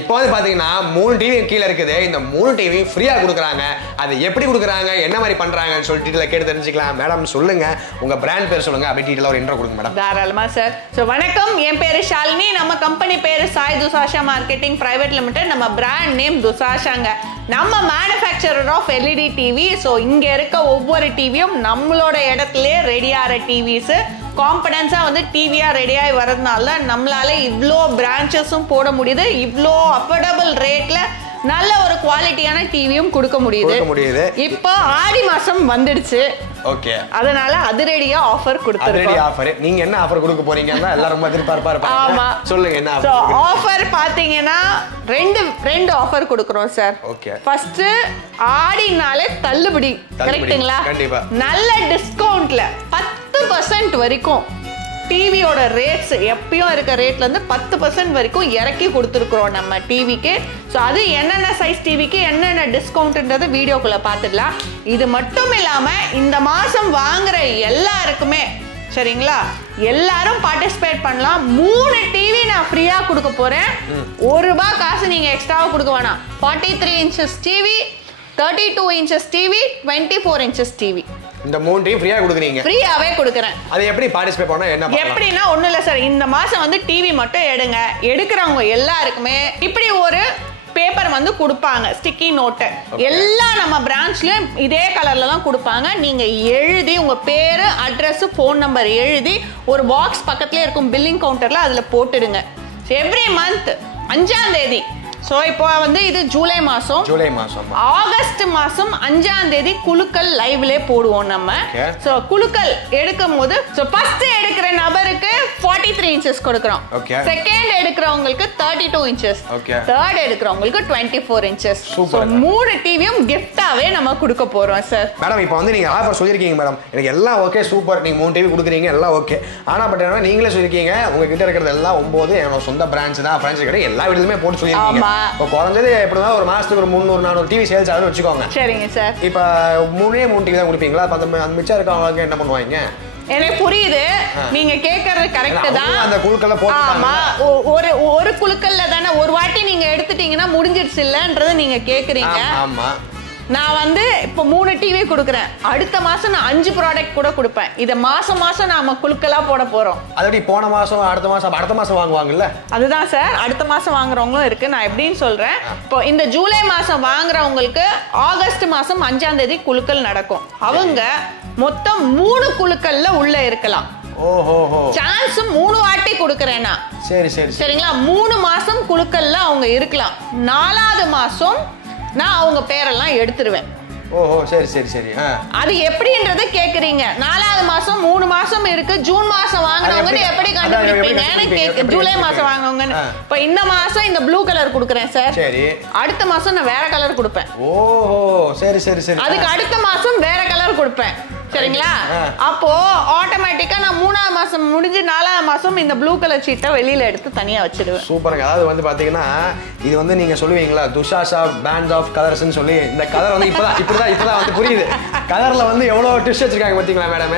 இப்போ வந்து பாத்தீங்கன்னா 3 டிவி கீழ இருக்குது. இந்த 3 டிவி ஃப்ரீயா கொடுக்குறாங்க. அது எப்படி கொடுக்குறாங்க, என்ன மாதிரி பண்றாங்கன்னு சொல்லிட்டு டீடைலா கேட்டு தெரிஞ்சுக்கலாம். மேடம் சொல்லுங்க, உங்க பிராண்ட் பேர் சொல்லுங்க, அப்படியே டீடைலா ஒரு இன்ட்ரோ கொடுங்க மேடம். தாராளமா சார். சோ வணக்கம், என் பேரு ஷாலினி. நம்ம கம்பெனி பேரு Sai Thusasha marketing private limited. நம்ம பிராண்ட் நேம் துசாஷாங்க. நம்ம manufacturer of LED TV. So இங்க இருக்க ஒவ்வொரு டிவியும் நம்மளோட இடத்துலயே ரெடியாகிற டிவிஸ். காம்பனன்ஸா வந்து டிவியா ரெடியாகி வரதுனால நம்மளால இவ்வளோ பிரான்ச்சஸும் போட முடியுது. இவ்வளோ அஃபோர்டபுள் ரேட்ல நல்ல ஒரு குவாலிட்டியான டிவியும் கொடுக்க முடியுது. இப்போ ஆடி மாசம் வந்துடுச்சு. ஓகே, அதனால அதிரடியா ஆஃபர் கொடுத்திருக்கோம். ஆஃபர் நீங்க என்ன ஆஃபர் கொடுக்க போறீங்கன்னா எல்லாரும் ரொம்ப எதிர்பார்ப்பா இருப்பாங்க. ஆமா, சொல்லுங்க என்ன ஆஃபர். சோ ஆஃபர் பாத்தீங்கன்னா ரெண்டு ஆஃபர் கொடுக்கிறோம் சார். ஓகே, ஃபர்ஸ்ட் ஆடினாலே தள்ளுபடி, கரெக்ட்டுங்களா? கண்டிப்பா நல்ல டிஸ்கவுண்ட்ல 10% வரைக்கும் டிவியோட ரேட்ஸ் எப்பயும் இருக்க ரேட்ல இருந்து 10% வரைக்கும் இறக்கி கொடுத்துருக்குறோம் நம்ம டிவிக்கு. ஸோ அது என்னென்ன சைஸ் டிவிக்கு என்னென்ன டிஸ்கவுண்ட்ன்றது வீடியோக்குள்ள பார்த்துக்கலாம். இது மட்டும் இல்லாம இந்த மாசம் வாங்குற எல்லாருக்குமே சரிங்களா, எல்லாரும் பார்ட்டிசிபேட் பண்ணலாம். 3 டிவி நான் ஃப்ரீயா கொடுக்க போறேன். ₹1 காசு நீங்க எக்ஸ்ட்ராவா கொடுக்க வேணாம். 43 inches TV, 32 inches TV, 24 inches TV, இந்த 3 டிவி ஃப்ரீயா கொடுக்குறீங்க. ஃப்ரீயாவே கொடுக்குறேன். அது எப்படி பார்ட்டிசிபேட் பண்ணா என்ன பண்ணலாம்? எப்படின்னா ஒண்ணும் இல்ல சார், இந்த மாசம் வந்து டிவி மட்டும் எடுங்க. எடுக்கிறவங்க எல்லாருக்குமே இப்படி ஒரு பேப்பர் வந்து கொடுப்பாங்க, ஸ்டிக்கி நோட்டு. எல்லா நம்ம பிரான்ச்லயும் இதே கலர்ல தான் கொடுப்பாங்க. நீங்க எழுதி உங்க பேரு, அட்ரஸ், போன் நம்பர் எழுதி ஒரு பாக்ஸ் பக்கத்துலயே இருக்கும் பில்லிங் கவுண்டர்ல, அதுல போட்டுடுங்க. எவ்ரி மந்த் 5ஆம் தேதி. சோ இப்போ வந்து இது ஜூலை மாசம், ஆகஸ்ட் மாசம் 5ஆம் தேதி குலுக்கல் லைவ்ல போடுவோம் நம்ம. சோ குலுக்கல் எடுக்கும் போது ஃபர்ஸ்ட் எடுக்கிற நபருக்கு 43 இன்ச்சஸ் கொடுக்கிறோம். செகண்ட் எடுக்கிறவங்களுக்கு 32 இன்ச்சஸ், தேர்ட் எடுக்கிறவங்களுக்கு 24 இன்ச்சஸ். சோ 3 டிவியும் கிஃப்டாவே நம்ம கொடுக்க போறோம் சார். மேடம் இப்போ வந்து நீங்க ஆஃபர் சொல்லிருக்கீங்க மேடம், எனக்கு எல்லாம் ஓகே, சூப்பர். நீங்க 3 டிவி கொடுக்குறீங்க, எல்லாம் ஓகே. ஆனா பட் என்ன நீங்களே சொல்லிருக்கீங்க உங்ககிட்ட இருக்கிறது எல்லாம் 9 என்னோட சொந்த பிரான்ச் தான், பிரான்ச் கிடையாது, எல்லா வீட்லயுமே போட்டு சொல்லிருக்கீங்க. இப்போ குறைஞ்சது எப்படின்னா ஒரு மாசத்துக்கு ஒரு 300-400 டிவி சேல்ஸ் ஆகுதுன்னு வச்சுக்கோங்க. சரிங்க சார். இப்போ 3 டிவி தான் கொடுப்பீங்களா? அந்த மிச்சம் இருக்கவங்க என்ன பண்ணுவாங்க? எனக்கு புரியுது, நீங்க கேக்குறது கரெக்ட் தான். அந்த குழுக்கல்ல போட்டு ஆமா, ஒரு குழுக்கல்ல தானே ஒரு வாட்டி நீங்க எடுத்துட்டீங்கன்னா முடிஞ்சிருச்சு இல்லன்றத நீங்க கேக்குறீங்க. ஆமா, நான் வந்து இப்போ 3 டிவி கொடுக்குறேன். அடுத்த மாசம் நான் 5 ப்ராடக்ட் கூட கொடுப்பேன். இதை மாசம் நாம குழுக்களா போட போறோம். அதோட போன மாசம் அடுத்த மாசம் வாங்குவாங்கல்ல? அதுதான் சார், அடுத்த மாசம் வாங்குறவங்களும் இருக்கு. நான் எப்படின்னு சொல்றேன். இப்போ இந்த ஜூலை மாசம் வாங்குறவங்களுக்கு ஆகஸ்ட் மாசம் 5ஆம் தேதி குழுக்கள் நடக்கும். அவங்க மொத்தம் 3 குழுக்கள்ல உள்ள இருக்கலாம். ஓஹோ, சான்ஸ் 3 வாட்டி கொடுக்கறேன்னா சரிங்களா, 3 மாசம் குழுக்கள்ல அவங்க இருக்கலாம். 4ஆவது மாசம் நான் அவங்க பேரெல்லாம் எடுத்துருவேன். ஓஹோ, சரி. அது எப்படின்றத கேக்குறீங்க. 4ஆவது மாசம் 3 மாசம் இருக்கு. ஜூன் மாசம் வாங்குறவங்க எப்படி கண்டுபிடிப்பீங்க? ஜூலை மாசம் வாங்குவங்க. இப்ப இந்த மாசம் இந்த ப்ளூ கலர் கொடுக்குறேன் சார். சரி, அடுத்த மாசம் நான் வேற கலர் கொடுப்பேன். ஓஹோ, சரி. அதுக்கு அடுத்த மாசம் வேற கலர் கொடுப்பேன். சரிங்களா, அப்போ ஆட்டோமேட்டிக்கா நான் 3ஆவது மாசம் முடிஞ்சு 4ஆவது மாசம் இந்த ப்ளூ கலர் சீட்டை வெளியில எடுத்து தனியா வச்சிடுவேன். சூப்பருங்க. அதாவது வந்து பாத்தீங்கன்னா இது வந்து நீங்க சொல்லுவீங்களா துஷாஷா பேண்ட் ஆஃப் கலர்ஸ்னு சொல்லி, இந்த கலர் வந்து இப்பதான் வந்து புரியுது. கலர்ல வந்து எவ்வளவு ட்விஸ்ட் வச்சிருக்காங்க பாத்தீங்களா மேடம்?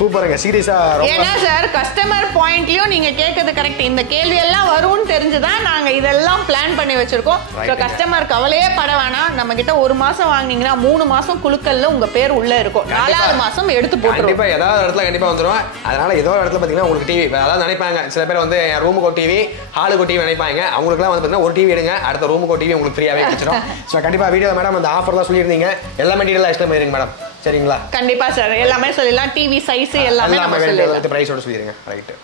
சூப்பருங்க, சீரியஸா. ஏன்னா சார், கஸ்டமர் பாயிண்ட்லயும் நீங்க கேக்குறது கரெக்ட். இந்த கேள்வி எல்லாம் வரும்னு தெரிஞ்சுதான் நாங்க இதெல்லாம் பிளான் பண்ணி வச்சிருக்கோம். கஸ்டமர் கவலையே பட வேணாம். நம்ம கிட்ட 1 மாசம் வாங்கினீங்கன்னா 3 மாசம் குழுக்கள்ல உங்க பேர் உள்ள இருக்கும். 4ஆவது மாசம் எடுத்து போட்டுருவோம். கண்டிப்பா ஏதாவது இடத்துல கண்டிப்பா வந்துரும். அதனால ஏதோ இடத்துல பாத்தீங்கன்னா உங்களுக்கு டிவி அதாவது நினைப்பாங்க சில பேர் வந்து ரூமுக்கு ஒரு டிவி, ஹாலுக்கு டிவி நினைப்பாங்க. அவங்களுக்குலாம் வந்து பாத்தீங்கன்னா ஒரு டிவி எடுங்க, அடுத்த ரூமுக்கு டிவி உங்களுக்கு ஃப்ரீயாவே கிடைச்சிடும். ஸோ கண்டிப்பா வீடியோ மேடம் அந்த ஆஃபர் தான் சொல்லியிருந்தீங்க. எல்லாமே டீடைலா எக்ஸ்பிளைன் பண்ணிருங்க மேடம். சரிங்களா? கண்டிப்பா சார், எல்லாமே சொல்லலாம். டிவி சைஸ் எல்லாமே நம்ம சொல்லலாம். பிரைஸோட சொல்லிருங்க. ரைட்.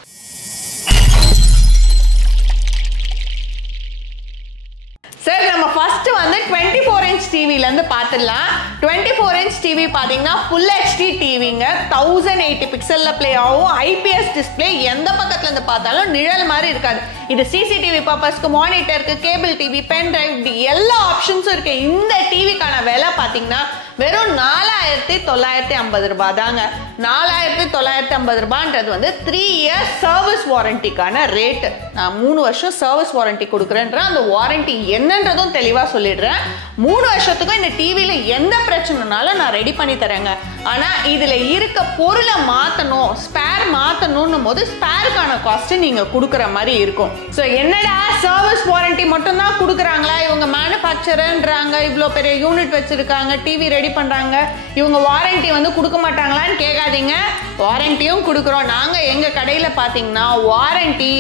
சார், நம்ம ஃபர்ஸ்ட் வந்து 24 இன்ச் டிவில இருந்து பார்த்துடலாம். 24 இன்ச் டிவி பாத்தீங்கன்னா ஃபுல் HD டிவிங்க. 1080 பிக்சல்ல ப்ளே ஆகும். IPS display. எந்த பக்கத்துல இருந்து பார்த்தாலும் நிழல் மாதிரி இருக்காது. இது CCTV பர்பஸ்க்கு, மானிட்டருக்கு, கேபிள் டிவி, பென் டிரைவ், எல்லா ஆப்ஷன்ஸும் இருக்கு. இந்த டிவிக்கான விலை பாத்தீங்கன்னா வெறும் 4950 ரூபாய் தாங்க. 4950 ரூபான்றது வந்து 3 இயர்ஸ் சர்வீஸ் வாரண்டிக்கான ரேட். நான் 3 வருஷம் சர்வீஸ் வாரண்டி கொடுக்குறேன்ற அந்த வாரண்டி என்னன்றதும் தெளிவா சொல்லிடுறேன். 3 வருஷத்துக்கும் இந்த டிவில எந்த பிரச்சனைனாலும் நான் ரெடி பண்ணி தரேங்க. ஆனா இதுல இருக்க பொருளை மாத்தணும், ஸ்பேர் மாத்தணும்னு போது ஸ்பேருக்கான காஸ்ட் நீங்க கொடுக்குற மாதிரி இருக்கும். ஸோ என்னடா சர்வீஸ் வாரண்டி மட்டும் தான் கொடுக்குறாங்களா, இவங்க மேனுஃபேக்சரர்ன்றாங்க, இவ்வளோ பெரிய யூனிட் வச்சிருக்காங்க, டிவி ரெடி பண்றாங்க, இவங்க வாரண்டி வந்து கொடுக்க மாட்டாங்களான்னு கேட்காதீங்க. வாரண்டியும் கொடுக்குறோம். நாங்க எங்க கடையில பாத்தீங்கன்னா வாரண்டி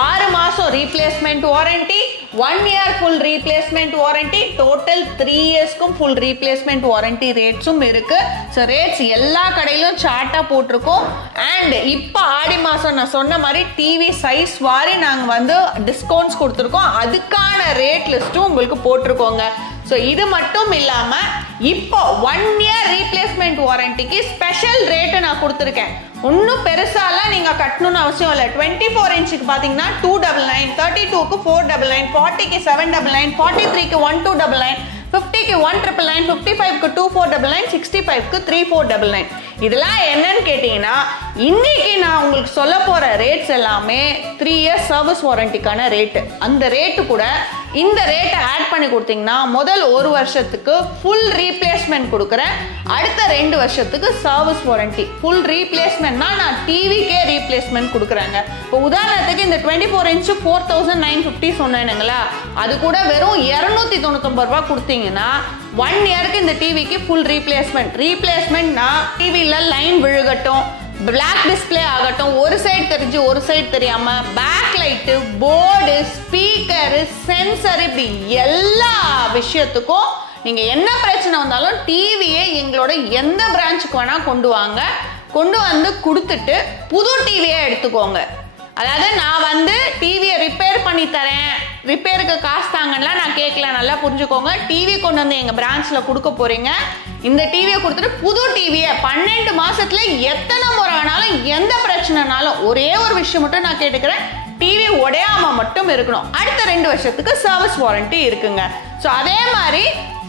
6 மாசம் replacement warranty, 1 year full replacement warranty, total 3 yearsக்கும் ஃபுல் ரீப்ளேஸ்மெண்ட் வாரண்டி ரேட்ஸும் இருக்கு. ஸோ ரேட்ஸ் எல்லா கடையிலும் சார்ட்டா போட்டிருக்கோம். அண்ட் இப்போ ஆடி மாசம் நான் சொன்ன மாதிரி டிவி சைஸ் வாரி நாங்க வந்து டிஸ்கவுண்ட்ஸ் கொடுத்துருக்கோம். அதுக்கான ரேட் லிஸ்ட்டும் உங்களுக்கு போட்டிருக்கோங்க. ஸோ இது மட்டும் இல்லாம இப்போ 1 year ரீப்ளேஸ்மெண்ட் வாரண்டிக்கு ஸ்பெஷல் ரேட்டு நான் கொடுத்துருக்கேன். இன்னும் பெருசாலாம் நீங்க கட்டணும்னு அவசியம் இல்லை. 24 இன்ச்சுக்கு பாத்தீங்கன்னா 299, 32க்கு 499, 40க்கு 799, 43க்கு 1299, 50க்கு 1999, 55க்கு 2499, 65க்கு 3499. இதெல்லாம் என்னன்னு கேட்டீங்கன்னா இன்னைக்கு நான் உங்களுக்கு சொல்ல போற ரேட்ஸ் எல்லாமே 3 years சர்வீஸ் வாரண்டிக்கான ரேட்டு. அந்த ரேட்டு கூட இந்த ரேட்டை ஆட் பண்ணி கொடுத்தீங்கன்னா முதல் 1 வருஷத்துக்கு ஃபுல் ரீப்ளேஸ்மெண்ட் கொடுக்குறேன், அடுத்த 2 வருஷத்துக்கு சர்வீஸ் வாரண்டி. ஃபுல் ரீப்ளேஸ்மெண்ட்னா நான் டிவிக்கே ரீப்ளேஸ்மெண்ட் கொடுக்குறேங்க. இப்போ உதாரணத்துக்கு இந்த 24 இன்ச்சு 4950 சொன்னேனுங்களா, அது கூட வெறும் 299 ரூபாய் கொடுத்தீங்கன்னா 1 yearக்கு இந்த டிவிக்கு ஃபுல் ரீப்ளேஸ்மெண்ட்னா டிவில லைன் விழுகட்டும், பிளாக் டிஸ்பிளே ஆகட்டும், ஒரு சைடு தெரிஞ்சு ஒரு சைடு தெரியாம, back light, board, speaker, sensor, இப்படி எல்லா விஷயத்துக்கும் நீங்க என்ன பிரச்சனை வந்தாலும் டிவியை எங்களோட எந்த பிரான்ச்சுக்கு வேணா கொண்டு வாங்க, கொண்டு வந்து கொடுத்துட்டு புது டிவியை எடுத்துக்கோங்க. அதாவது நான் வந்து டிவியை ரிப்பேர் பண்ணி தரேன், ரிப்பேருக்கு காசு தாங்கன்னா நான் கேட்கல, நல்லா புரிஞ்சுக்கோங்க. டிவி கொண்டு வந்து எங்க பிரான்ச்ல கொடுக்க போறீங்க. இந்த டிவியை கொடுத்துட்டு புது டிவியை 12 மாசத்துல எத்தனை முறை வேணாலும் எந்த பிரச்சனைனாலும் ஒரே ஒரு விஷயம் மட்டும் நான் கேட்டுக்கிறேன், டிவி உடையாம மட்டும் இருக்கணும். அடுத்த 2 வருஷத்துக்கு சர்வீஸ் வாரண்டி இருக்குங்க. ஸோ அதே மாதிரி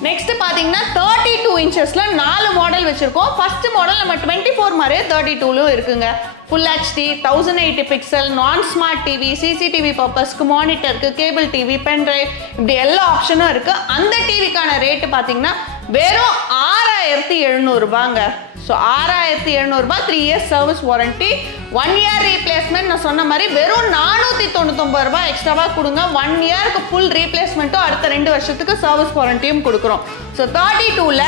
நெக்ஸ்ட் பாத்தீங்கன்னா 32 இன்ச்சஸ்ல 4 மாடல் வச்சிருக்கோம். ஃபர்ஸ்ட் மாடல் நம்ம 24 மாதிரியே 32லும் இருக்குங்க. ஃபுல் HD, 1080 பிக்சல், நான் ஸ்மார்ட் டிவி, சிசிடிவி பர்பஸ்க்கு, மானிட்டருக்கு, கேபிள் டிவி, பென்ட்ரைவ், இப்படி எல்லா ஆப்ஷனும் இருக்கு. அந்த டிவிக்கான ரேட்டு பாத்தீங்கன்னா வெறும் 6700 ரூபாங்க. ஸோ 6700 ரூபாய், 3 years service warranty, 1 year replacement. நான் சொன்ன மாதிரி வெறும் 499 ரூபாய் எக்ஸ்ட்ராவா கொடுங்க. 1 yearக்கு ஃபுல் ரீப்ளேஸ்மெண்ட்டும் அடுத்த 2 வருஷத்துக்கு சர்வீஸ் வாரண்டியும் கொடுக்குறோம். ஸோ 32ல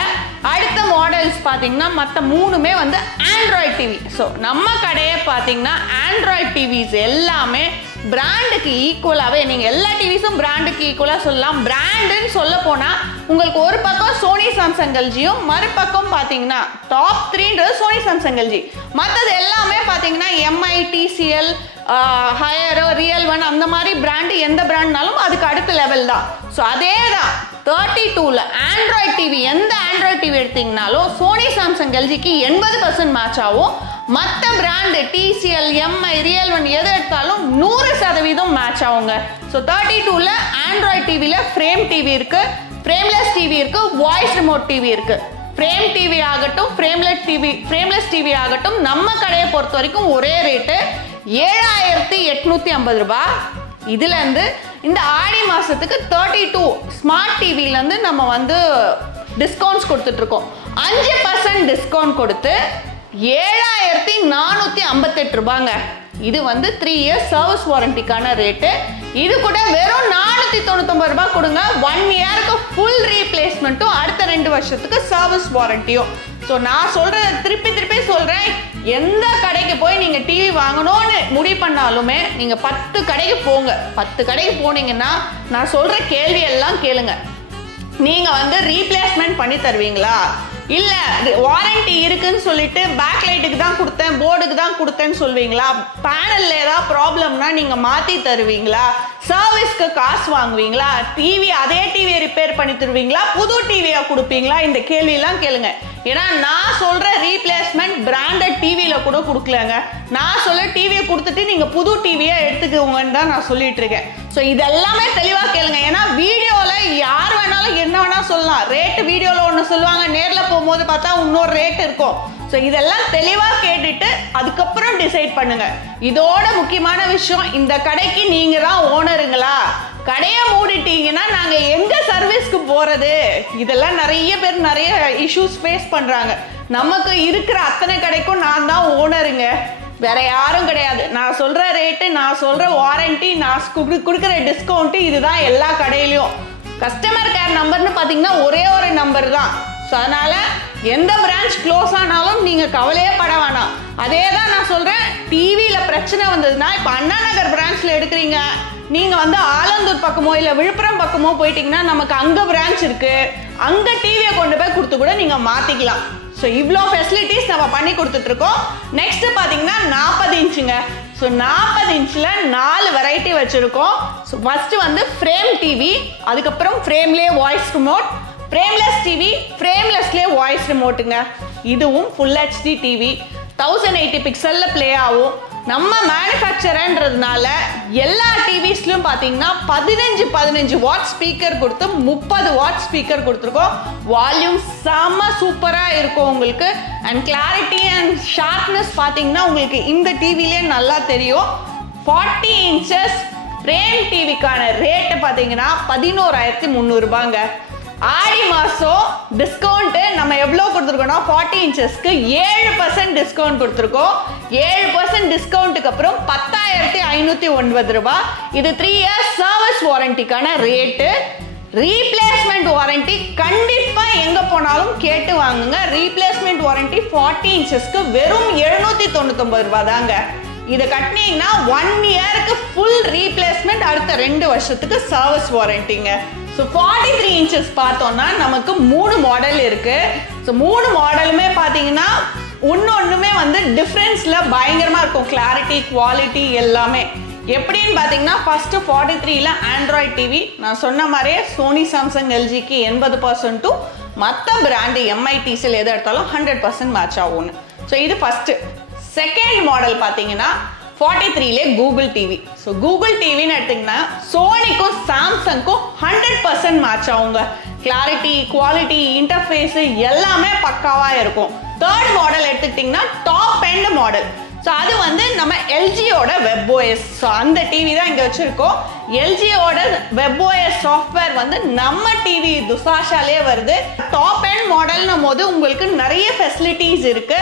அடுத்த மாடல்ஸ் பார்த்தீங்கன்னா மற்ற 3மே வந்து ஆண்ட்ராய்ட் டிவி. ஸோ நம்ம கடையை பார்த்தீங்கன்னா ஆண்ட்ராய்ட் டிவிஸ் எல்லாமே பிராண்டுக்கு ஈக்குவலாகவே, நீங்கள் எல்லா டிவிஸும் பிராண்டுக்கு ஈக்குவலாக சொல்லலாம். பிராண்டுன்னு சொல்ல போனால் உங்களுக்கு ஒரு பக்கம் சோனி சாம்சங் எல்ஜியும், மறுபக்கம் பார்த்தீங்கன்னா டாப் 3ன்றது சோனி சாம்சங் எல்ஜி. மற்றது எல்லாமே பார்த்தீங்கன்னா எம்ஐ, டிசிஎல், ஹையரோ, ரியல் ஒன், அந்த மாதிரி பிராண்டு எந்த பிராண்ட்னாலும் அதுக்கு அடுத்த லெவல் தான். ஸோ அதே தான் 32ல ஆண்ட்ராய்ட் டிவி, எந்த ஆண்ட்ராய்ட் டிவி எடுத்தீங்கனாலும் சோனி சாம்சங் எல்ஜிக்கு 80% மேட்ச் ஆகும். மற்ற brand TCL, MI, real one எது எடுத்தாலும் 100% மேட்ச் ஆகுங்க. ஸோ 32ல ஆண்ட்ராய்ட் டிவில ஃப்ரேம் டிவி இருக்கு, ஃப்ரேம்லெஸ் டிவி இருக்கு, வாய்ஸ் ரிமோட் டிவி இருக்கு. ஃப்ரேம் டிவி ஆகட்டும், ஃப்ரேம்லெஸ் டிவி ஆகட்டும், நம்ம கடையை பொறுத்த வரைக்கும் ஒரே ரேட்டு 7850 ரூபாய். இதுல இருந்து இந்த ஆடி மாசத்துக்கு 32 ஸ்மார்ட் டிவில இருந்து நம்ம வந்து டிஸ்கவுண்ட்ஸ் கொடுத்துட்டு இருக்கோம். 5% டிஸ்கவுண்ட் கொடுத்து 7458 ரூபாங்க. இது வந்து 3 years சர்வீஸ் வாரண்டிக்கான ரேட்டு. இது கூட வெறும் 499 ரூபாய் கொடுங்க. 1 yearக்கு ஃபுல் ரீப்ளேஸ்மெண்ட்டும் அடுத்த 2 வருஷத்துக்கு சர்வீஸ் வாரண்டியும். ஸோ நான் சொல்றத திருப்பி சொல்றேன், எந்த கடைக்கு போய் நீங்க டிவி வாங்கணும்னு முடிவு பண்ணாலுமே நீங்க 10 கடைக்கு போங்க. 10 கடைக்கு போனீங்கன்னா நான் சொல்ற கேள்வி எல்லாம் கேளுங்க. நீங்க வந்து ரீப்ளேஸ்மெண்ட் பண்ணி தருவீங்களா, இல்ல வாரண்டி இருக்குன்னு சொல்லிட்டு பேக் லைட்டுக்கு தான் கொடுத்தேன், போர்டுக்கு தான் கொடுத்தேன்னு சொல்வீங்களா, பேனல்ல ஏதாவது ப்ராப்ளம்னா நீங்க மாத்தி தருவீங்களா, சர்வீஸ்க்கு காசு வாங்குவீங்களா, டிவி அதே டிவியை ரிப்பேர் பண்ணி தருவீங்களா, புது டிவியா கொடுப்பீங்களா, இந்த கேள்வி எல்லாம் கேளுங்க. ஏன்னா நான் சொல்ற ரீப்ளேஸ்மெண்ட் பிராண்டட் டிவியில கூட கொடுக்கலங்க. நான் சொல்ல டிவியை கொடுத்துட்டு நீங்க புது டிவியா எடுத்துக்கோங்கன்னு தான் நான் சொல்லிட்டு இருக்கேன். ஸோ இதெல்லாமே தெளிவா கேளுங்க. ஏன்னா வீடியோல யார் வேணாலும் என்ன வேணா சொல்லலாம். ரேட்டு வீடியோல ஒன்று சொல்லுவாங்க, நேர்ல போகும்போது பார்த்தா இன்னொரு ரேட் இருக்கும். ஸோ இதெல்லாம் தெளிவா கேட்டுட்டு அதுக்கப்புறம் டிசைட் பண்ணுங்க. இதோட முக்கியமான விஷயம், இந்த கடைக்கு நீங்க தான் ஓனருங்களா, கடையை மூடிட்டீங்கன்னா நாங்க எங்க சர்வீஸ்க்கு போறது, இதெல்லாம் நிறைய பேர் நிறைய இஷ்யூஸ் ஃபேஸ் பண்றாங்க. நமக்கு இருக்கிற அத்தனை கடைக்கும் நான் தான் ஓனருங்க, வேற யாரும் கிடையாது. நான் சொல்ற ரேட்டு, நான் சொல்ற வாரண்டி, நான் கொடுக்குற டிஸ்கவுண்ட் இதுதான் எல்லா கடையிலயும். கஸ்டமர் கேர் நம்பர்னு பாத்தீங்கன்னா ஒரே ஒரு நம்பர் தான். ஸோ அதனால எந்த பிரான்ச் க்ளோஸ் ஆனாலும் நீங்க கவலையே பட வேணாம். அதே தான் நான் சொல்றேன், டிவியில பிரச்சனை வந்ததுன்னா இப்போ அண்ணா நகர் பிரான்ச்ல எடுக்கிறீங்க, நீங்க வந்து ஆலந்தூர் பக்கமோ இல்ல விழுப்புரம் பக்கமோ போயிட்டீங்கன்னா நமக்கு அங்க பிரான்ச் இருக்கு, அங்க டிவியை கொண்டு போய் கொடுத்து கூட நீங்க மாத்திக்கலாம். ஸோ இவ்வளோ ஃபெசிலிட்டிஸ் நம்ம பண்ணி கொடுத்துட்டு இருக்கோம். நெக்ஸ்ட் பாத்தீங்கன்னா 40 இன்ச்சுங்க. ஸோ 40 இன்ச்சில் 4 வெரைட்டி வச்சிருக்கோம். ஸோ ஃபர்ஸ்ட் வந்து ஃப்ரேம் டிவி, அதுக்கப்புறம் ஃப்ரேம்லேயே வாய்ஸ் ரிமோட், ஃப்ரேம்லெஸ் டிவி, ஃப்ரேம்லெஸ்லேயே வாய்ஸ் ரிமோட்டுங்க. இதுவும் ஃபுல் ஹெச்டி டிவி 1080 பிக்சல்ல பிளே ஆகும். நம்ம மேனுஃபேக்சரன்றதுனால எல்லா டிவிஸ்லயும் பாத்தீங்கன்னா 15 வாட் ஸ்பீக்கர் கொடுத்து 30 வாட் ஸ்பீக்கர் கொடுத்துருக்கோம். வால்யூம் செம்ம சூப்பரா இருக்கும் உங்களுக்கு. அண்ட் கிளாரிட்டி அண்ட் ஷார்ப்னஸ் பாத்தீங்கன்னா உங்களுக்கு இந்த டிவிலே நல்லா தெரியும். 40 இன்ச்சஸ் ஃப்ரேம் டிவிக்கான ரேட் பாத்தீங்கன்னா 11,300 ரூபாங்க. ஆடி மாசம் டிஸ்கவுண்ட் நம்ம எவ்வளவு கொடுத்துருக்கோம்னா 40 இன்ச்சஸ்க்கு 7% டிஸ்கவுண்ட் கொடுத்துருக்கோம். 7% டிஸ்கவுண்ட்டுக்கு அப்புறம் 10,509 ரூபாய். இது 3 இயர்ஸ் சர்வீஸ் வாரண்டிக்கான ரேட்டு. ரீப்ளேஸ்மெண்ட் வாரண்டி கண்டிப்பா எங்க போனாலும் கேட்டு வாங்குங்க. ரீப்ளேஸ்மெண்ட் வாரண்டி 40 இன்ச்சஸ்க்கு வெறும் 799 ரூபாய் தாங்க. இதை கட்டினீங்கன்னா 1 இயருக்கு ஃபுல் ரீப்ளேஸ்மெண்ட், அடுத்த 2 வருஷத்துக்கு சர்வீஸ் வாரண்டிங்க. ஸோ 43 இன்ச்சஸ் பார்த்தோம்னா நமக்கு 3 மாடல் இருக்கு. ஸோ 3 மாடலுமே பார்த்தீங்கன்னா ஒன்றுமே வந்து டிஃப்ரென்ஸ்ல பயங்கரமா இருக்கும். கிளாரிட்டி, குவாலிட்டி எல்லாமே எப்படின்னு பார்த்தீங்கன்னா ஃபர்ஸ்ட் 43ல ஆண்ட்ராய்ட் டிவி, நான் சொன்ன மாதிரியே சோனி, சாம்சங், எல்ஜிக்கு 80% மற்ற பிராண்டு எம்ஐடிசில் எது எடுத்தாலும் 100% மேட்ச் ஆகும்னு. ஸோ இது ஃபர்ஸ்ட். செகண்ட் மாடல் பார்த்தீங்கன்னா 43லே கூகுள் டிவி. ஸோ கூகுள் டிவின்னு எடுத்தீங்கன்னா சோனிக்கும் சாம்சங்க்கும் 100% மேட்ச் ஆகுங்க. கிளாரிட்டி, குவாலிட்டி, இன்டர்ஃபேஸ் எல்லாமே பக்காவா இருக்கும். தேர்ட் மாடல் எடுத்துக்கிட்டிங்கன்னா டாப் எண்ட் மாடல். ஸோ அது வந்து நம்ம எல்ஜியோட வெப்ஓஎஸ். ஸோ அந்த டிவி தான் இங்கே வச்சிருக்கோம். எல்ஜியோட வெப்ஓஎஸ் சாஃப்ட்வேர் வந்து நம்ம டிவி துசாஷாலே வருது. டாப் எண்ட் மாடல்னும் போது உங்களுக்கு நிறைய ஃபெசிலிட்டிஸ் இருக்கு.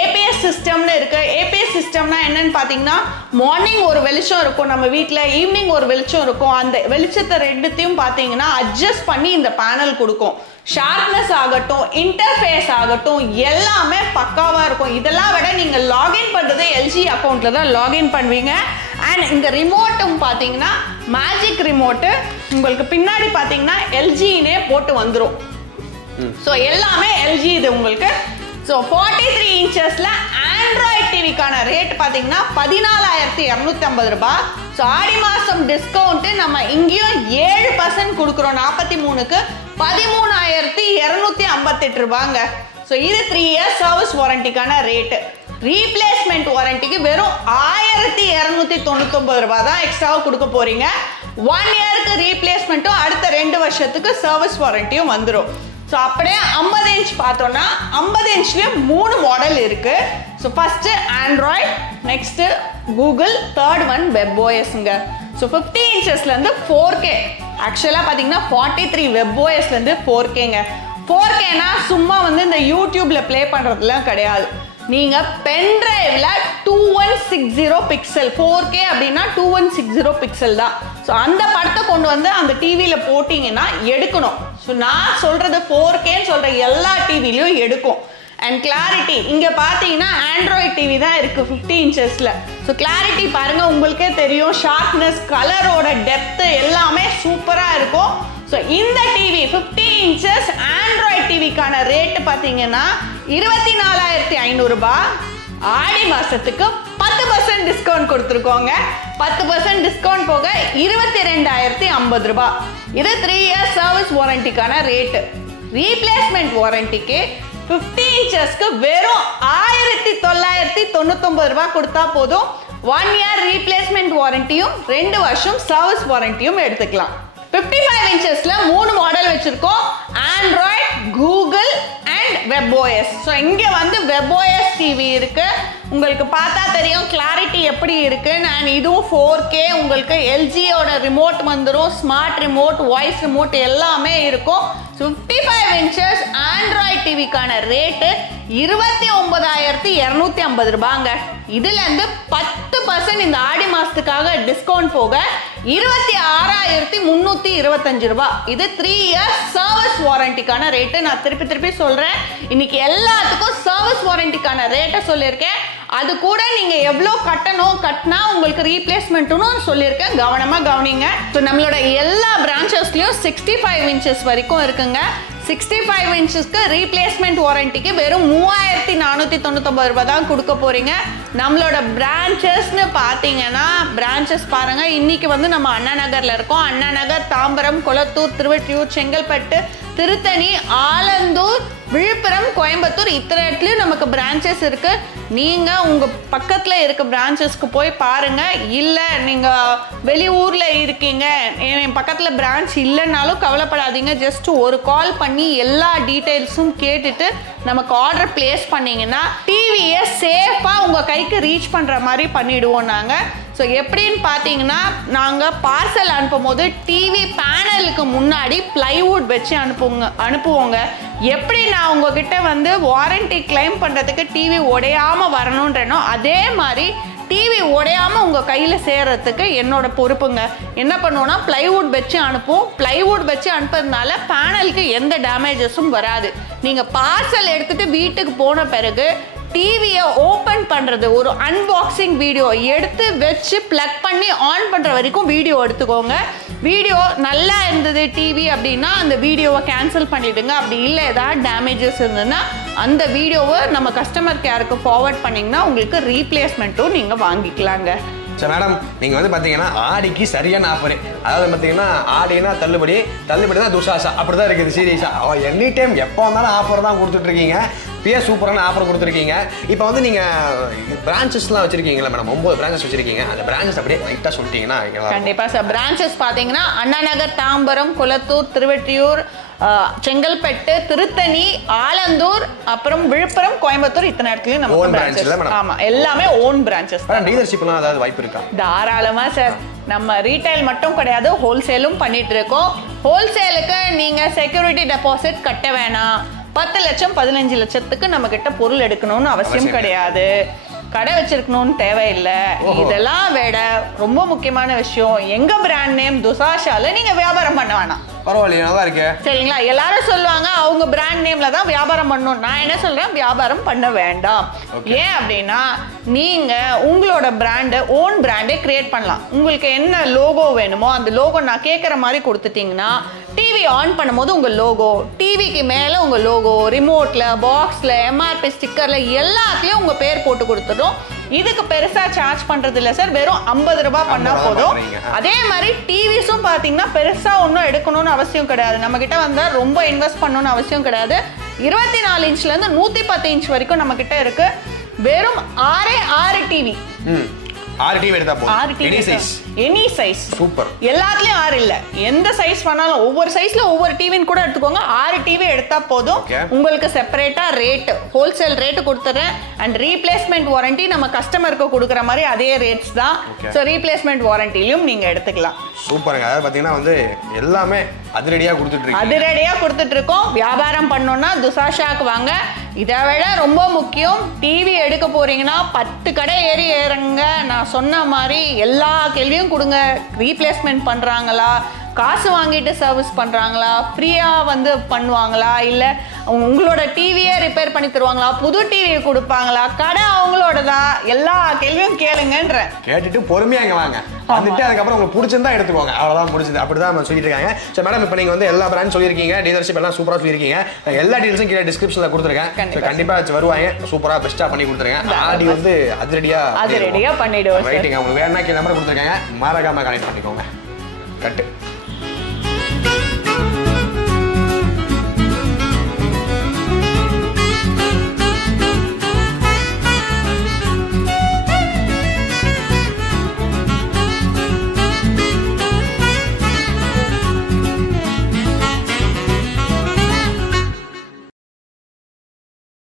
ஏபிஎஸ் சிஸ்டம்னு இருக்கு. ஏபிஎஸ் சிஸ்டம்னா என்னன்னு பார்த்தீங்கன்னா மார்னிங் ஒரு வெளிச்சம் இருக்கும் நம்ம வீட்டில், ஈவினிங் ஒரு வெளிச்சம் இருக்கும். அந்த வெளிச்சத்தை ரெண்டுத்தையும் பார்த்தீங்கன்னா அட்ஜஸ்ட் பண்ணி இந்த பேனல் கொடுக்கும். ஷார்ப்னஸ் ஆகட்டும், இன்டர்ஃபேஸ் ஆகட்டும் எல்லாமே பக்காவா இருக்கும். இதெல்லாம் விட நீங்க லாகின் பண்றது எல்ஜி அக்கௌண்ட்ல தான் லாகின் பண்ணுவீங்க. அண்ட் இந்த ரிமோட்டும் பாத்தீங்கன்னா மேஜிக் ரிமோட்டு, உங்களுக்கு பின்னாடி பாத்தீங்கன்னா எல்ஜினே போட்டு வந்துடும். ஸோ எல்லாமே எல்ஜி இது உங்களுக்கு. ஸோ 43 இன்ச்சஸ்ல ஆண்ட்ராய்ட் டிவிக்கான ரேட் பார்த்தீங்கன்னா 14,250 ரூபாய். ஸோ ஆடி மாதம் டிஸ்கவுண்ட் நம்ம இங்கேயும் 7% கொடுக்குறோம். 43க்கு 13,258 ரூபாங்க. ஸோ இது 3 இயர்ஸ் சர்வீஸ் வாரண்டிக்கான ரேட்டு. ரீப்ளேஸ்மெண்ட் வாரண்டிக்கு வெறும் 1,299 ரூபாய் தான் எக்ஸ்ட்ராவா கொடுக்க போறீங்க. 1 இயருக்கு ரீப்ளேஸ்மெண்ட்டும் அடுத்த 2 வருஷத்துக்கு சர்வீஸ் வாரண்டியும் வந்துடும். ஸோ அப்படியே 50 இன்ச் பார்த்தோம்னா 50 இன்ச்லேயே 3 மாடல் இருக்கு. So first Android, next Google, third one வெப்ஓஎஸ்ங்க. ஸோ 50 இன்ச்சஸ்லேருந்து 4K. ஆக்சுவலாக பார்த்தீங்கன்னா 43 வெப்ஓஎஸ்லேருந்து 4Kங்க. 4Kனா சும்மா வந்து இந்த யூடியூப்ல ப்ளே பண்ணுறதுலாம் கிடையாது. நீங்க பென் டிரைவ்ல 2160 பிக்சல் 4K அப்படின்னா 2160 பிக்சல் தான். ஸோ அந்த படத்தை கொண்டு வந்து அந்த டிவியில போட்டீங்கன்னா எடுக்கணும். ஸோ நான் சொல்றது 4Kன்னு சொல்ற எல்லா டிவிலையும் எடுக்கும். அண்ட் கிளாரிட்டி இங்க பாத்தீங்கன்னா ஆண்ட்ராய்ட் டிவி தான் இருக்கு 50 இன்ச்சஸ்ல. ஸோ கிளாரிட்டி பாருங்க, உங்களுக்கே தெரியும். ஷார்ப்னஸ், கலரோட டெப்த் எல்லாமே சூப்பரா இருக்கும். ஸோ இந்த டிவி 50 இன்ச்சஸ் ஆண்ட்ராய்ட் டிவிக்கான ரேட்டு பார்த்தீங்கன்னா 24,500 ரூபாய். ஆடி மாசத்துக்கு 10% டிஸ்கவுண்ட் கொடுத்துருக்கோங்க. 10% டிஸ்கவுண்ட் போக 22,050 ரூபாய். இது 3 இயர்ஸ் சர்வீஸ் வாரண்டிக்கான ரேட்டு. ரீப்ளேஸ்மெண்ட் வாரண்டிக்கு 50 இன்ச்சஸ்க்கு வெறும் 1,999 ரூபாய் கொடுத்தா போதும். 1 இயர் ரீப்ளேஸ்மெண்ட் வாரண்டியும் 2 வருஷம் சர்வீஸ் வாரண்டியும் எடுத்துக்கலாம். 55 இன்ச்சஸ்ல 3 மாடல் வச்சிருக்கோம். Android, Google and webOS. So இங்க வந்து வெப்ஓஎஸ் டிவி இருக்கு, உங்களுக்கு பார்த்தா தெரியும் கிளாரிட்டி எப்படி இருக்கு. நான் இதுவும் 4K உங்களுக்கு LGயோட ரிமோட் வந்துடும், ஸ்மார்ட் ரிமோட், வாய்ஸ் ரிமோட் எல்லாமே இருக்கும். 55 inches ஆண்ட்ராய்ட் டிவிக்கான ரேட்டு 29,250 ரூபாங்க. இதுல இருந்து 10% இந்த ஆடி மாசத்துக்காக டிஸ்கவுண்ட் போக 26,325 ரூபாய். இது 3 years சர்வீஸ் வாரண்டிக்கான ரேட்டு. நான் திருப்பி சொல்றேன், இன்னைக்கு எல்லாத்துக்கும் சர்வீஸ் வாரண்டிக்கான ரேட்டை சொல்லியிருக்கேன். அது கூட நீங்க எவ்வளவு கட்டினா உங்களுக்கு ரீப்ளேஸ்மெண்ட்னு சொல்லியிருக்கேன். கவனமா கவனிங்க. நம்மளோட எல்லா பிரான்ச்சஸ்லயும் 65 inches வரைக்கும் இருக்குங்க. 65 inchesக்கு ரீப்ளேஸ்மெண்ட் வாரண்டிக்கு வெறும் 3,499 ரூபாய் தான் கொடுக்க போறீங்க. நம்மளோட பிரான்ச்சஸ்னு பாத்தீங்கன்னா பிரான்ச்சஸ் பாருங்க. இன்னைக்கு வந்து நம்ம அண்ணா நகர்ல இருக்கோம். அண்ணா நகர், தாம்பரம், கொளத்தூர், திருவொற்றியூர், செங்கல்பட்டு, திருத்தணி, ஆலந்தூர், விழுப்புரம், கோயம்புத்தூர் இத்தனை இடத்துலயும் நமக்கு பிரான்ச்சஸ் இருக்கு. நீங்க உங்க பக்கத்துல இருக்க பிரான்ச்சஸ்க்கு போய் பாருங்க. இல்ல நீங்க வெளியூர்ல இருக்கீங்க, என் பக்கத்துல பிரான்ச் இல்லைன்னாலும் கவலைப்படாதீங்க. ஜஸ்ட் ஒரு கால் பண்ணி எல்லா டீடைல்ஸும் கேட்டுட்டு நமக்கு ஆர்டர் பிளேஸ் பண்ணீங்கன்னா டிவியை சேஃபா உங்க கைக்கு ரீச் பண்ற மாதிரி பண்ணிடுவோம் நாங்க. ஸோ எப்படின்னு பார்த்தீங்கன்னா நாங்கள் பார்சல் அனுப்பும் போது டிவி பேனலுக்கு முன்னாடி பிளைவுட் வச்சு அனுப்புவோங்க. எப்படி நான் உங்ககிட்ட வந்து வாரண்டி கிளைம் பண்ணுறதுக்கு டிவி உடையாமல் வரணுன்றனோ அதே மாதிரி டிவி உடையாம உங்க கையில சேர்றதுக்கு என்னோட பொறுப்புங்க. என்ன பண்ணுவோம்னா பிளைவுட் வச்சு அனுப்புவோம். பிளைவுட் வச்சு அனுப்புறதுனால பேனலுக்கு எந்த டேமேஜஸும் வராது. நீங்க பார்சல் எடுத்துட்டு வீட்டுக்கு போன பிறகு டிவியை ஓப்பன் பண்றது, ஒரு அன்பாக்சிங் வீடியோ எடுத்து வச்சு பிளக் பண்ணி ஆன் பண்ற வரைக்கும் வீடியோ எடுத்துக்கோங்க. வீடியோ நல்லா இருந்தது டிவி அப்படின்னா அந்த வீடியோவை கேன்சல் பண்ணிடுங்க. அப்படி இல்லை ஏதாவது டேமேஜஸ் இருந்ததுன்னா அந்த வீடியோவை நம்ம கஸ்டமர் கேருக்கு ஃபார்வர்ட் பண்ணிங்கன்னா உங்களுக்கு ரீப்ளேஸ்மெண்ட்டும் நீங்கள் வாங்கிக்கலாங்க. ஸோ மேடம் நீங்கள் வந்து பார்த்தீங்கன்னா ஆடிக்கு சரியான ஆஃபர். அதாவது பார்த்தீங்கன்னா ஆடினா தள்ளுபடி தான் துசாசா அப்படி தான் இருக்குது சீரியஸாக. எனி டைம் எப்போ வந்தாலும் ஆஃபர் தான் கொடுத்துட்ருக்கீங்க. இப்பயே சூப்பரான ஆஃபர் கொடுத்துருக்கீங்க. இப்போ வந்து நீங்கள் பிரான்ச்சஸ்லாம் வச்சுருக்கீங்களா மேடம்? 9 பிரான்ச்சஸ் வச்சுருக்கீங்க. அந்த பிரான்ச்சஸ் அப்படியே லைட்டாக சொல்லிட்டீங்கன்னா கண்டிப்பாக சார். பிரான்ச்சஸ் பார்த்தீங்கன்னா அண்ணா நகர், தாம்பரம், கொளத்தூர், திருவொற்றியூர், செங்கல்பட்டு, திருத்தணி, ஆலந்தூர், அப்புறம் விழுப்புரம், கோயம்புத்தூர் இத்தனை இடத்துலயும் நம்ம பிரான்ச்சஸ். ஆமா, எல்லாமே ஓன் பிரான்ச்சஸ். டீலர்ஷிப்லாம் ஏதாவது வாய்ப்பு இருக்கா? தாராளமா சார். நம்ம ரீட்டைல் மட்டும் கிடையாது, ஹோல்சேலும் பண்ணிட்டு இருக்கோம். ஹோல்சேலுக்கு நீங்க செக்யூரிட்டி டெபாசிட் கட்ட வேணாம். 10 லட்சம் 15 லட்சத்துக்கு நம்ம கிட்ட பொருள் எடுக்கணும்னு அவசியம் கிடையாது. கடை வச்சிருக்கணும்னு தேவையில்லை. இதெல்லாம் விட ரொம்ப முக்கியமான விஷயம், எங்க பிராண்ட் நேம் துசாஷால நீங்க வியாபாரம் பண்ண வேணாம். பரவாயில்லையா, நல்லா இருக்கு. சரிங்களா? எல்லாரும் சொல்லுவாங்க அவங்க பிராண்ட் நேம்ல தான் வியாபாரம் பண்ணணும். நான் என்ன சொல்றேன், வியாபாரம் பண்ண வேண்டாம். ஏன் அப்படின்னா நீங்க உங்களோட பிராண்ட், ஓன் பிராண்டே கிரியேட் பண்ணலாம். உங்களுக்கு என்ன லோகோ வேணுமோ அந்த லோகோ நான் கேட்குற மாதிரி கொடுத்துட்டீங்கன்னா டிவி ஆன் பண்ணும்போது உங்க லோகோ, டிவிக்கு மேல உங்க லோகோ, ரிமோட்ல, பாக்ஸ்ல, எம்ஆர்பி ஸ்டிக்கர்ல எல்லாத்துலயும் உங்க பேர் போட்டு கொடுத்துடும். இதுக்கு பெருசா சார்ஜ் பண்றது இல்ல சார். வெறும் 50 ரூபாய் பண்ணா போதும். அதே மாதிரி டிவிஸும் பாத்தீங்கன்னா பெருசா ஒன்றும் எடுக்கணும்னு அவசியம் கிடையாது. நம்ம கிட்ட வந்தா ரொம்ப இன்வெஸ்ட் பண்ணணும்னு அவசியம் கிடையாது. 24 இன்ச்ல இருந்து 110 இன்ச் வரைக்கும் நம்ம கிட்ட இருக்கு. வெறும் 6 டிவி. 6 டிவி எடுத்தா போதும். Any size. சூப்பர். எல்லாத்துலயும் 6 இல்ல, எந்த சைஸ் வேணாலும் ஒவ்வொரு சைஸ்ல ஒவ்வொரு டிவின்னு கூட எடுத்துக்கோங்க. 6 டிவி எடுத்தா போதும். உங்களுக்கு செப்பரேட்டா ரேட், ஹோல்சேல் ரேட் கொடுத்துறேன். அண்ட் ரீப்ளேஸ்மெண்ட் வாரண்டி நம்ம கஸ்டமருக்கு கொடுக்குற மாதிரி அதே ரேட்ஸ் தான். ஸோ ரீப்ளேஸ்மெண்ட் வாரண்டிலையும் நீங்க எடுத்துக்கலாம். சூப்பருங்க. அதாவது பார்த்தீங்கன்னா வந்து எல்லாமே அதிரடியாக கொடுத்துட்டு இருக்கோம். வியாபாரம் பண்ணோம்னா துசாஷாக்கு வாங்க. இதை விட ரொம்ப முக்கியம், டிவி எடுக்க போறீங்கன்னா 10 கடை ஏறி ஏறுங்க. நான் சொன்ன மாதிரி எல்லா கேள்வியும் கொடுங்க. ரீப்ளேஸ்மெண்ட் பண்றாங்களா, காசு வாங்கிட்டு சர்வீஸ் பண்றாங்களா, ஃப்ரீயா வந்து பண்ணுவாங்களா, இல்ல உங்களோட டிவியே ரிப்பேர் பண்ணி தருவாங்களா, புது டிவியை கொடுப்பாங்களா, கடை அவங்களோட தான். எல்லா கேள்வியும் கேளுங்கன்ற. கேட்டுட்டு பொறுமையா இங்க வாங்க. வந்துட்டு அதுக்கப்புறம் உங்களுக்கு பிடிச்சிருந்தா எடுத்துக்கோங்க. அவ்வளவுதான், முடிச்சது. அப்படிதான் சொல்லிட்டு இருக்காங்க. ஸோ மேடம், இப்போ நீங்க வந்து எல்லா பிராண்ட் சொல்லியிருக்கீங்க, டீலர்ஷிப் எல்லாம் சூப்பரா சொல்லியிருக்கீங்க. எல்லா டீல்ஸும் கீழே டிஸ்கிரிப்ஷன்ல கொடுத்துருக்கேன். கண்டிப்பா வருவாங்க, சூப்பரா பெஸ்டா பண்ணி கொடுத்துருங்க. ஆடி வந்து அதிரடியா பண்ணிடுவோம். ரைட்டிங்க. உங்களுக்கு வேணா கீழே நம்பர் கொடுத்துருக்காங்க, மறக்காம கனெக்ட் பண்ணிக்கோங்க. கட்டு.